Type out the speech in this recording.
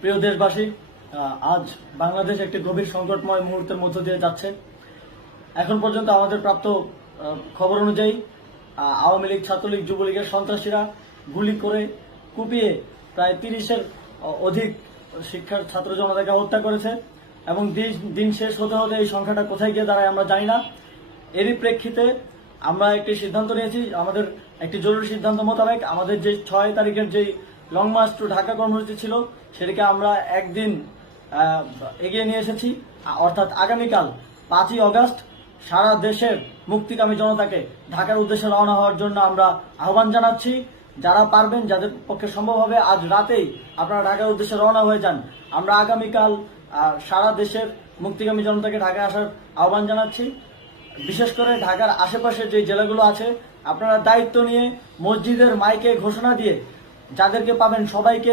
প্রিয় দেশবাসী, আজ বাংলাদেশ একটি গভীর সংকটময় মুহূর্তের মধ্য দিয়ে যাচ্ছে। এখন পর্যন্ত আমাদের প্রাপ্ত খবর অনুযায়ী আওয়ামী লীগ, ছাত্রলীগ, যুবলীগের সন্ত্রাসীরা গুলি করে কুপিয়ে প্রায় 30-এর অধিক শিক্ষার ছাত্র জনতাকে হত্যা করেছে এবং দিন শেষ হতে হতে এই সংখ্যাটা কোথায় গিয়ে দাঁড়ায় আমরা জানি না। এরই প্রেক্ষিতে আমরা একটি সিদ্ধান্ত নিয়েছি। আমাদের একটি জরুরি সিদ্ধান্ত মোতাবেক আমাদের যে 6 তারিখের যে লং মার্চ টু ঢাকা কর্মসূচি ছিল সেটিকে আমরা একদিন এগিয়ে নিয়ে এসেছি। অর্থাৎ আগামীকাল 5ই অগস্ট সারা দেশের মুক্তিকামী জনতাকে ঢাকার উদ্দেশ্যে রওনা হওয়ার জন্য আমরা আহ্বান জানাচ্ছি। যারা পারবেন, যাদের পক্ষে সম্ভব হবে, আজ রাতেই আপনারা ঢাকার উদ্দেশ্যে রওনা হয়ে যান। আমরা আগামীকাল সারা দেশের মুক্তিকামী জনতাকে ঢাকায় আসার আহ্বান জানাচ্ছি। বিশেষ করে ঢাকার আশেপাশের যে জেলাগুলো আছে, আপনারা দায়িত্ব নিয়ে মসজিদের মাইকে ঘোষণা দিয়ে যাদেরকে পাবেন সবাইকে